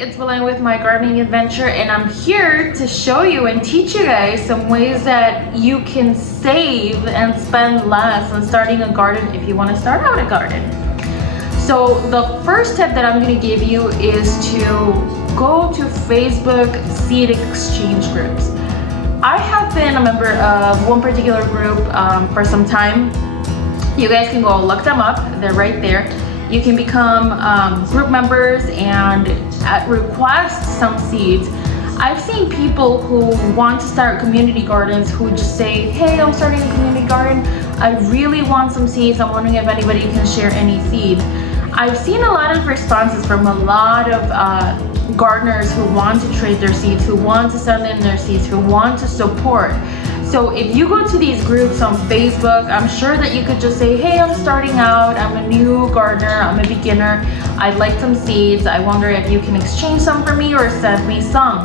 it's Belen with my gardening adventure, and I'm here to show you and teach you guys some ways that you can save and spend less on starting a garden if you want to start out a garden. So the first tip that I'm going to give you is to go to Facebook seed exchange groups. I have been a member of one particular group for some time. You guys can go look them up, they're right there. You can become group members and request some seeds. I've seen people who want to start community gardens who just say, hey, I'm starting a community garden. I really want some seeds. I'm wondering if anybody can share any seeds. I've seen a lot of responses from a lot of gardeners who want to trade their seeds, who want to send in their seeds, who want to support. So if you go to these groups on Facebook, I'm sure that you could just say, hey, I'm starting out, I'm a new gardener, I'm a beginner, I'd like some seeds, I wonder if you can exchange some for me or send me some.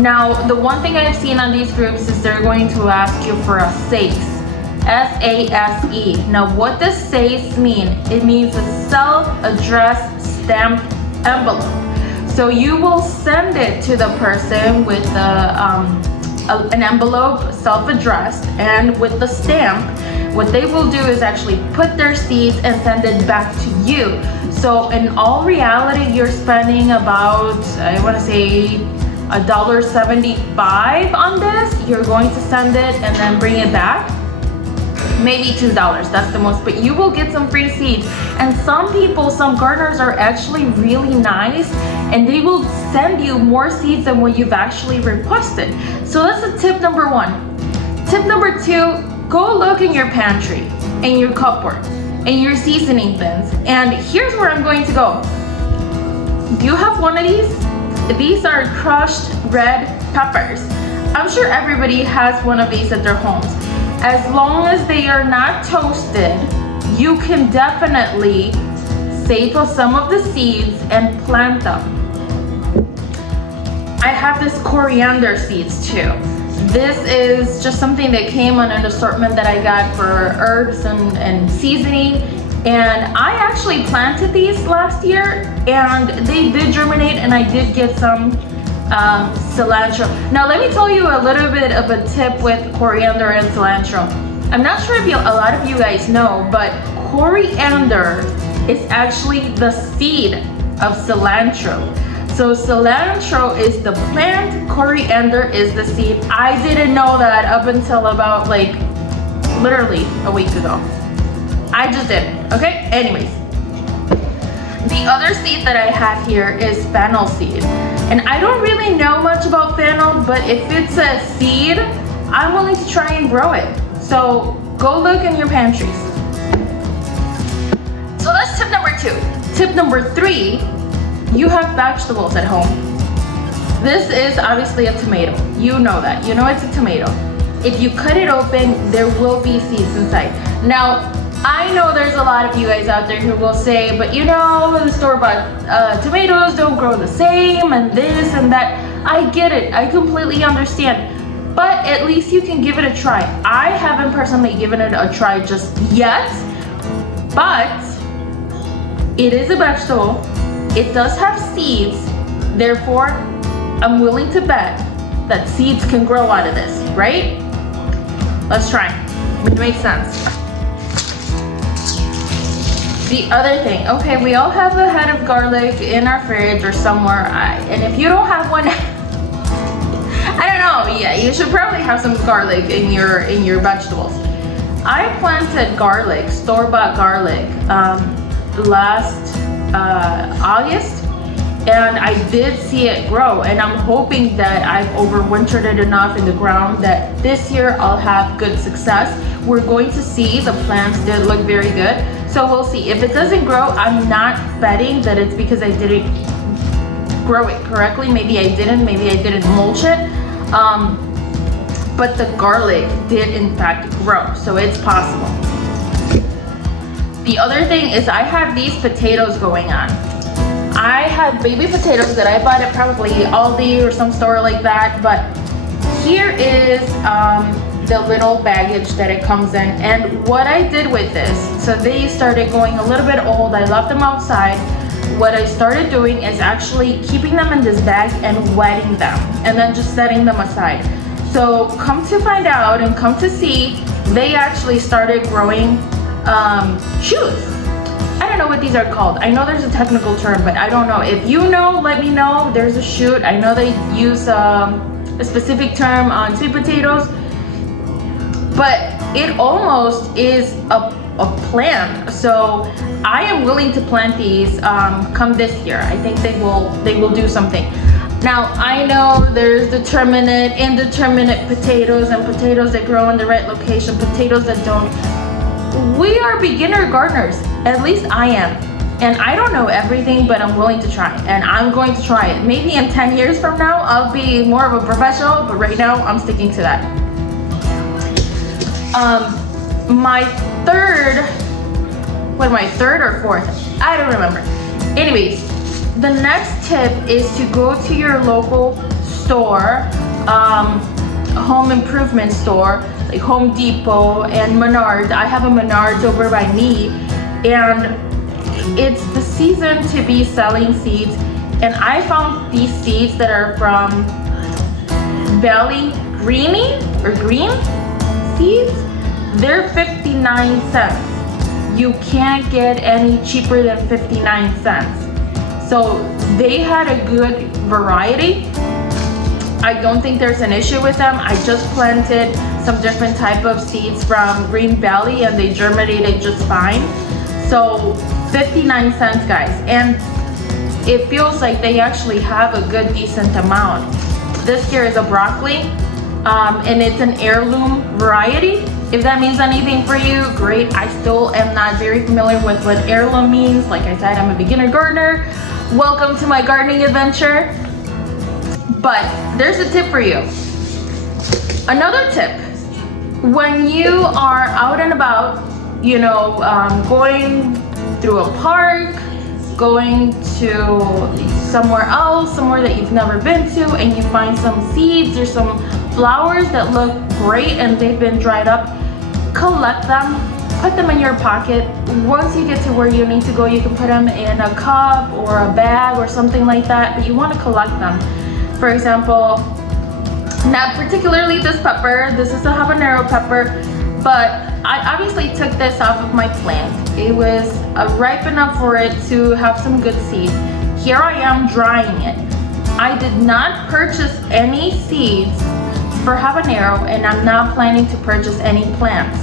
Now, the one thing I've seen on these groups is they're going to ask you for a SACE, S-A-S-E. Now, what does SACE mean? It means a self-addressed stamped envelope. So you will send it to the person with an envelope, self-addressed, and with the stamp. What they will do is actually put their seeds and send it back to you. So in all reality, you're spending about, I want to say, $1.75 on this. You're going to send it and then bring it back. Maybe $2, that's the most, but you will get some free seeds. And some people, some gardeners are actually really nice and they will send you more seeds than what you've actually requested. So that's a tip number one. Tip number two, go look in your pantry, in your cupboard, in your seasoning bins. And here's where I'm going to go. Do you have one of these? These are crushed red peppers. I'm sure everybody has one of these at their homes. As long as they are not toasted, you can definitely save some of the seeds and plant them. I have this coriander seeds too. This is just something that came on an assortment that I got for herbs and seasoning. And I actually planted these last year and they did germinate and I did get some cilantro. Now let me tell you a little bit of a tip with coriander and cilantro. I'm not sure if a lot of you guys know, but coriander is actually the seed of cilantro. So cilantro is the plant, coriander is the seed. I didn't know that up until about literally a week ago. I just didn't, okay? Anyways. The other seed that I have here is fennel seed. And I don't really know much about fennel, but if it's a seed, I'm willing to try and grow it. So go look in your pantries. So that's tip number two. Tip number three, you have vegetables at home. This is obviously a tomato. You know that. You know it's a tomato. If you cut it open, there will be seeds inside. Now, I know there's a lot of you guys out there who will say, but you know, the store-bought tomatoes don't grow the same and this and that. I get it, I completely understand. But at least you can give it a try. I haven't personally given it a try just yet, but it is a vegetable. It does have seeds. Therefore, I'm willing to bet that seeds can grow out of this, right? Let's try. It makes sense. The other thing, okay, we all have a head of garlic in our fridge or somewhere, and if you don't have one, I don't know, yeah, you should probably have some garlic in your vegetables. I planted garlic, store-bought garlic, last August, and I did see it grow, and I'm hoping that I've overwintered it enough in the ground that this year I'll have good success. We're going to see. The plants did look very good. So we'll see. If it doesn't grow, I'm not betting that it's because I didn't grow it correctly. Maybe I didn't mulch it. But the garlic did in fact grow, so it's possible. The other thing is I have these potatoes going on. I have baby potatoes that I bought at probably Aldi or some store like that, but here is the little baggage that it comes in. And what I did with this, so they started going a little bit old, I left them outside. what I started doing is actually keeping them in this bag and wetting them and then just setting them aside. So come to find out and come to see, they actually started growing shoots. I don't know what these are called. I know there's a technical term, but I don't know. If you know, let me know. There's a shoot. I know they use a specific term on sweet potatoes, but it almost is a plant. So I am willing to plant these come this year. I think they will do something. Now I know there's determinate, indeterminate potatoes and potatoes that grow in the right location, potatoes that don't. We are beginner gardeners, at least I am. And I don't know everything, but I'm willing to try, and I'm going to try it. Maybe in 10 years from now, I'll be more of a professional, but right now I'm sticking to that. My third or fourth? I don't remember. Anyways, the next tip is to go to your local store, home improvement store, like Home Depot and Menards. I have a Menards over by me, and it's the season to be selling seeds. And I found these seeds that are from Greene seeds. They're 59 cents. You can't get any cheaper than 59 cents. So they had a good variety. I don't think there's an issue with them. I just planted some different type of seeds from Green Valley and they germinated just fine. So 59 cents, guys. And it feels like they actually have a good decent amount. This here is a broccoli, and it's an heirloom variety. If that means anything for you, great. I still am not very familiar with what heirloom means. Like I said, I'm a beginner gardener. Welcome to my gardening adventure. But there's a tip for you. Another tip, when you are out and about, you know, going through a park, going to somewhere else, somewhere that you've never been to, and you find some seeds or some flowers that look great and they've been dried up, collect them, put them in your pocket. Once you get to where you need to go, you can put them in a cup or a bag or something like that, but you want to collect them. For example, not particularly this pepper, this is a habanero pepper, but I obviously took this off of my plant. It was ripe enough for it to have some good seed. Here I am drying it. I did not purchase any seeds for habanero, and I'm not planning to purchase any plants.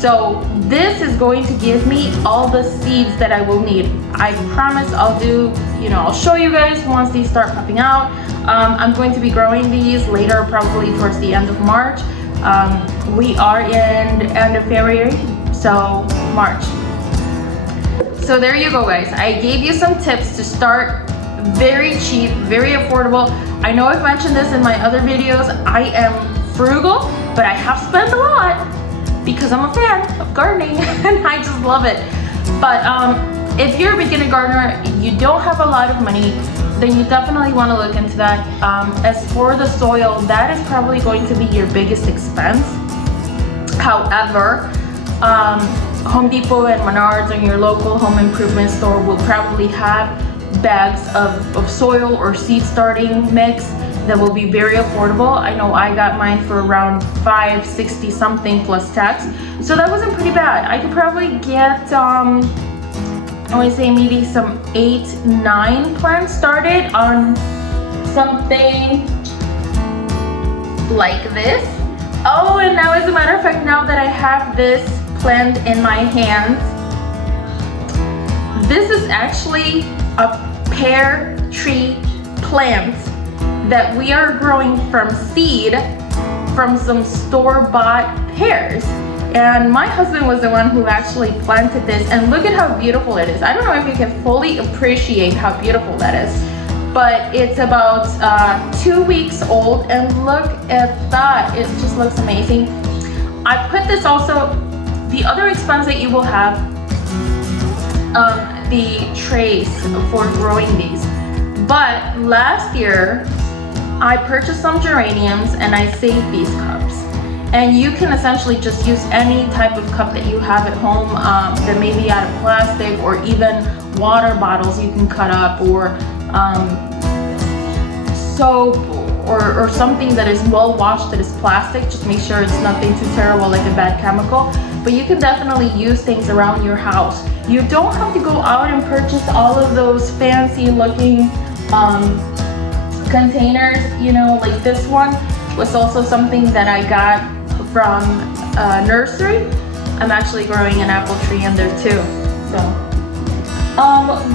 So this is going to give me all the seeds that I will need. I promise I'll do, I'll show you guys once these start popping out. I'm going to be growing these later, probably towards the end of March. We are in the end of February, so March. So there you go, guys. I gave you some tips to start. Very cheap, very affordable. I know I've mentioned this in my other videos. I am frugal, but I have spent a lot because I'm a fan of gardening and I just love it. But if you're a beginner gardener, you don't have a lot of money, then you definitely want to look into that. As for the soil, that is probably going to be your biggest expense. However, Home Depot and Menards and your local home improvement store will probably have bags of soil or seed starting mix that will be very affordable. I know I got mine for around $5.60 something plus tax, so that wasn't pretty bad. I could probably get I would say maybe some 8-9 plants started on something like this. Oh, and now as a matter of fact, now that I have this plant in my hands, this is actually a pear tree plant that we are growing from seed from some store-bought pears. And my husband was the one who actually planted this, and look at how beautiful it is. I don't know if you can fully appreciate how beautiful that is, but it's about 2 weeks old, and look at that. It just looks amazing. I put this also, the other expense that you will have, the trays for growing these. But last year, I purchased some geraniums and I saved these cups. And you can essentially just use any type of cup that you have at home that may be out of plastic, or even water bottles you can cut up, or soap, or something that is well washed that is plastic. Just make sure it's nothing too terrible like a bad chemical. But you can definitely use things around your house. You don't have to go out and purchase all of those fancy looking containers, you know, like this one was also something that I got from a nursery. I'm actually growing an apple tree in there too. So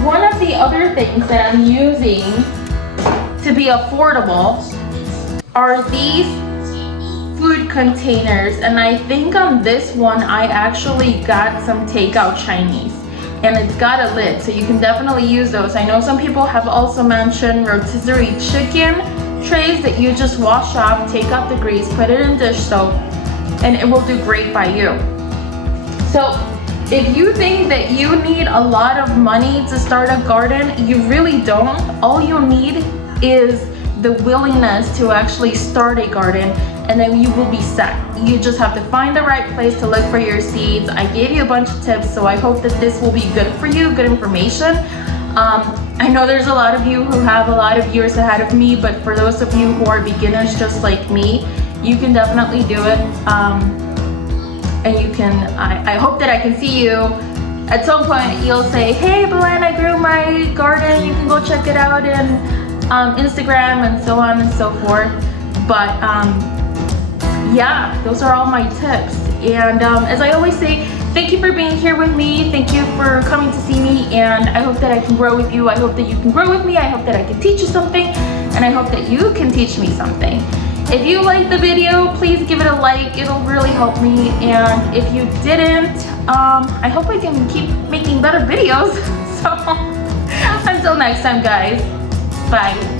one of the other things that I'm using to be affordable are these food containers, and I think on this one I actually got some takeout Chinese, and it's got a lid, so you can definitely use those. I know some people have also mentioned rotisserie chicken trays that you just wash off, take out the grease, put it in dish soap, and it will do great by you. So if you think that you need a lot of money to start a garden, you really don't. All you need is the willingness to actually start a garden, and then you will be set. You just have to find the right place to look for your seeds. I gave you a bunch of tips, so I hope that this will be good for you, good information. I know there's a lot of you who have a lot of years ahead of me, but for those of you who are beginners just like me, you can definitely do it. And you can, I hope that I can see you at some point. You'll say, hey Belen, I grew my garden, you can go check it out in Instagram, and so on and so forth. But yeah, those are all my tips. And as I always say, thank you for being here with me. Thank you for coming to see me, and I hope that I can grow with you. I hope that you can grow with me. I hope that I can teach you something, and I hope that you can teach me something. If you liked the video, please give it a like. It'll really help me. And if you didn't, I hope I can keep making better videos. So until next time, guys, bye.